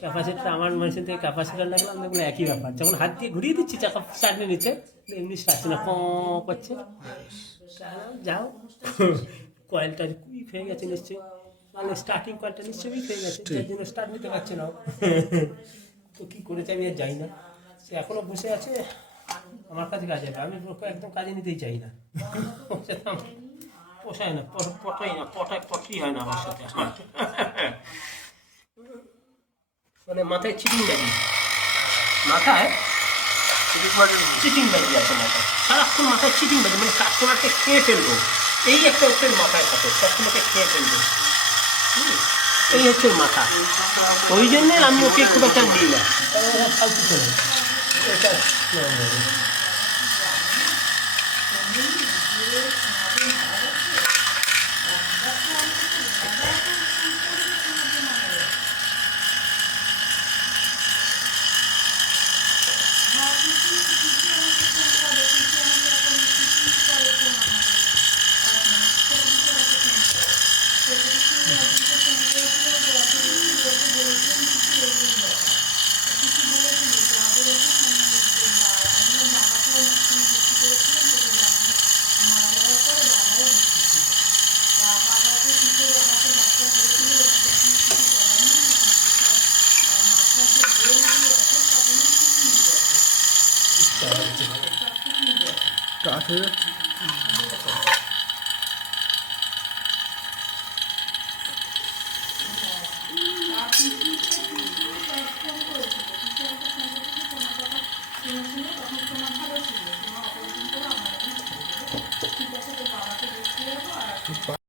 Capacitor আমার machine থেকে capacitor লাগলাম, দেখলাম একই ব্যাপার। যখন হাত দিয়ে ঘুরিয়ে দিচ্ছি চাকা স্টার্ট নিচ্ছে, এমনি স্টার্ট না, প করছে। যাও কয়েলটা উইক হয়ে গেছে নিশ্চয়ই, মানে স্টার্টিং কয়েলটা নিশ্চয়ই উইক হয়ে গেছে, যার জন্য স্টার্ট নিতে পারছে না। তো কী করেছে আমি আর যাই না, সে এখনও বসে আছে আমার কাছে কাজে। আমি একদম কাজে নিতেই চাই না, পোষায় না, পটাই না, পটাই হয় না আমার সাথে। মানে মাথায় চিটিং বাজি, মাথায় চিটিং বাজি আছে মাথায়, সারাক্ষণ মাথায় চিটিং বাজি, মানে কাস্টমারকে খেয়ে ফেলবো, এই একটা হচ্ছে মাথায় থাকে, কাস্টমারকে খেয়ে ফেলবো, এই হচ্ছে মাথা। ওই জন্যে আমি ওকে খুব একটা নিই না, ফালতু করে এটা। কাঠ হয়ে যাচ্ছে।